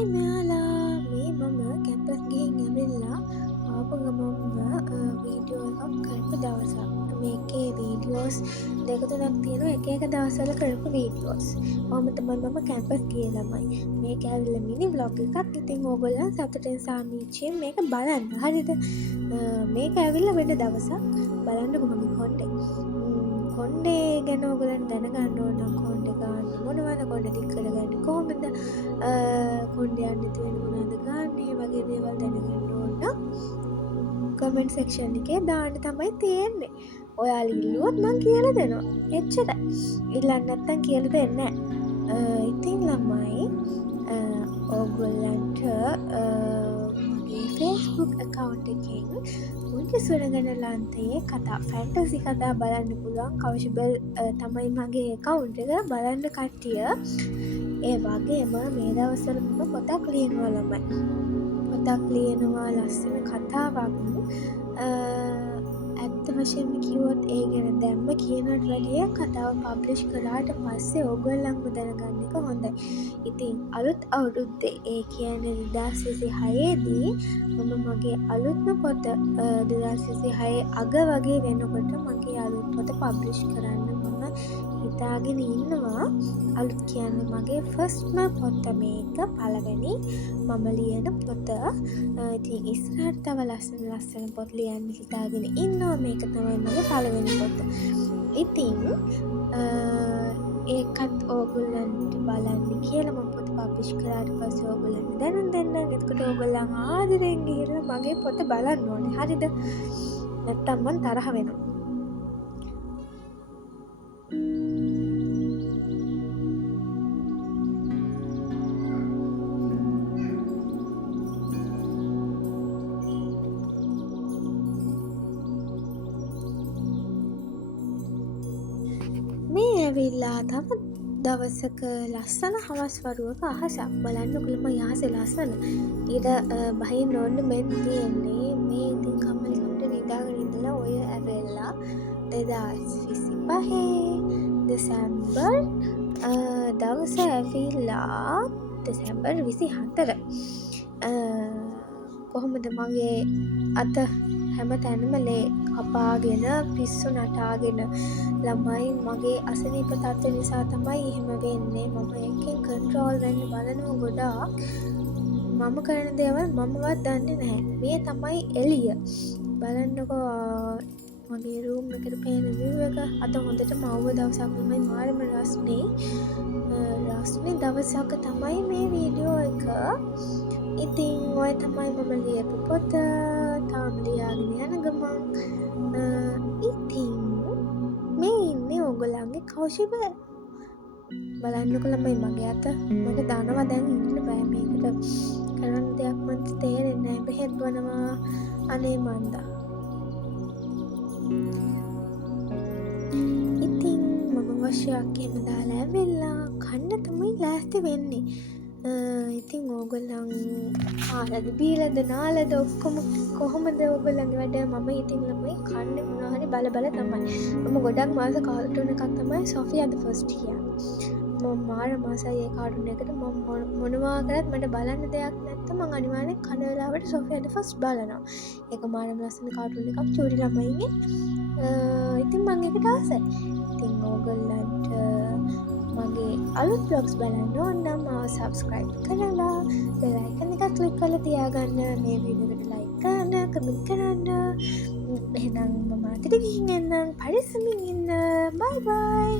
හයි මෙයාලා මේ මම කැම්පස් ගිහින් ඇවිල්ලා ආපු ගමන්ම වීඩියෝ එකක් කරපු දවසක්. මේකේ වීඩියෝස් දෙක තුනක් තියෙනවා එක එක දවස්වල කරපු වීඩියෝස්. ඔහොම තමයි මම කැම්පස් ගිය ළමයි. මේක ඇවිල්ලා මිනි ව්ලොග් එකක්. ඉතින් ඕගොල්ලෝ සතුටින් සාමිච්චියෙන් මේක බලන්න. හරිද? මේක ඇවිල්ලා වෙන දවසක්. බලන්නකො මගේ කොණ්ඩේ. කොණ්ඩේ ගැන ඕගොල්ලන් දැනගන්න ඕන නම් කොණ්ඩේ ගන්න මොනවද කොණ්ඩේ දික් කරගන්නේ කොහොමද කොණ්ඩේ යන්නේ නැති වෙන මොනවද ගන්න වගේ දේවල් දැනගන්න ඕන නම් කමෙන්ට් සෙක්ෂන් එකේ දාන්න තමයි තියෙන්නේ. ඔයාලා ඉල්ලුවොත් මම කියලා දෙනවා. එච්චරයි. ඉල්ලන්න නැත්තම් කියලා දෙන්නේ නැහැ. ඉතින් ළමයි ඕගොල්ලන්ට මගේ Facebook account එකෙන් මුංචි සුරංගන ලාන්තයේ කතා ෆැන්ටසි කතා බලන්න පුළුවන්. කවුෂබල් තමයි මගේ account එක. බලන්න කට්ටිය. ඒ වගේම මේ දවස්වල මම පොතක් ලියනවා ළමයි. පොතක් ලියනවා ලස්සන කතාවක්. ඇත්ත වශයෙන්ම කිව්වොත් ඒ ගැන දැම්ම කියනට වැඩිය කතාව පබ්ලිෂ් කරාට පස්සේ ඕගොල්ලන්ම දැනගන්න එක හොඳයි. ඉතින් අලුත් අවුරුද්දේ ඒ කියන්නේ 2026 දී මම මගේ අලුත්ම පොත 2026 අග වගේ වෙනකොට මගේ අලුත් පොත පබ්ලිෂ් කරන්න මම හිතාගෙන ඉන්නවා. අලුත් කියන්නේ මගේ ෆස්ට්ම පොත මේක පළවෙනි මම ලියන පොත. ඉතින් ඉස්සරහට තව ලස්සන පොත් ලියන්න හිතාගෙන ඉන්නවා. මේක තමයි මගේ පළවෙනි පොත. ඉතින් ඒකත් ඕගොල්ලන්ට බලන්න කියලා මම පොත පබ්ලිෂ් කරාට පස්සේ ඕගොල්ලන්ට දැනුම් දෙන්නම්. එතකොට ඕගොල්ලන් ආදරෙන් ගිහලා මගේ පොත බලන්න ඕනේ. හරිද? නැත්තම් මං තරහ වෙනවා. මේ ඇවිල්ලා තම දවසක ලස්සන හවස් වරුවක අහසක් බලන්න කුලම යහස ලස්සන. ඊට බහින්න ඕන්න මෙන් තියෙන්නේ මේ ඉතින් කම්මලිකමට නිදාගෙන ඉඳලා ඔය ඇවිල්ලා 2025 දෙසැම්බර් දවස ඇවිල්ලා දෙසැම්බර් 24. කොහොමද මගේ අත හැම තැනම ලේ කපාගෙන පිස්සු නටාගෙන ළමයි මගේ අසනීප තත්ත්ව නිසා තමයි එහෙම වෙන්නේ. මම එකෙන් කන්ට්‍රෝල් වෙන්න බලනවා ගොඩාක්. මම කරන දේවල් මමවත් දන්නේ නැහැ. මේ තමයි එළිය. බලන්නකෝ මගේ රූම් එකට පේන view එක. අද හොඳටම අවුව දවසක් තමයි මාරම රස්නේ දවසක තමයි මේ වීඩියෝ එක. ඉතින් ඔය තමයි මම ලියපු පොත. තාම ලියාගෙන යන ගමන් ඉතින් මේ ඉන්නේ ඕගොල්ලන්ගේ කෞශික. බලන්නකො ළමයි මගේ අත මට දානවා දැන් ඉන්න බෑ. මේකට කරන්න දෙයක් මට තේරෙන්නේ නැහැ. බෙහෙත් බොනවා අනේ මන්දා. ඉතින් මම වශයක් එහෙම දාලා ඇවිල්ලා කන්න තමයි ලෑස්ති වෙන්නේ. ඉතින් ඕගොල්ලන් ආලද බීලද නාලද ඔක්කොම කොහොමද ඕගොල්ලන්ගේ වැඩ? මම ඉතින් ළමයි කන්නේ මොනවා හරි බල තමයි. මම ගොඩක් මාස කාටුන් එකක් තමයි සොෆියා ද ෆස්ට් කියන්නේ. මම මාර මාසයි ඒ කාටුන් එකට මම මොනවා කරත් මට බලන්න දෙයක් නැත්නම් මම අනිවාර්යෙන් කන වෙලාවට සොෆියා ද ෆස්ට් බලනවා. ඒක මාරම ලස්සන කාටුන් එකක් චූටි ළමයිගේ. ඉතින් මම ඒකට ආසයි. ඉතින් ඕගොල්ලන්ට මගේ අලුත් vlogs බලන්න ඕන නම් subscribe කරලා bell icon එක click කරලා තියාගන්න. මේ වීඩියෝ එකට like කරන්න, comment කරන්න. එහෙනම් මම අතට ගිහින් එන්නම්. පරිස්සමින් ඉන්න. bye bye.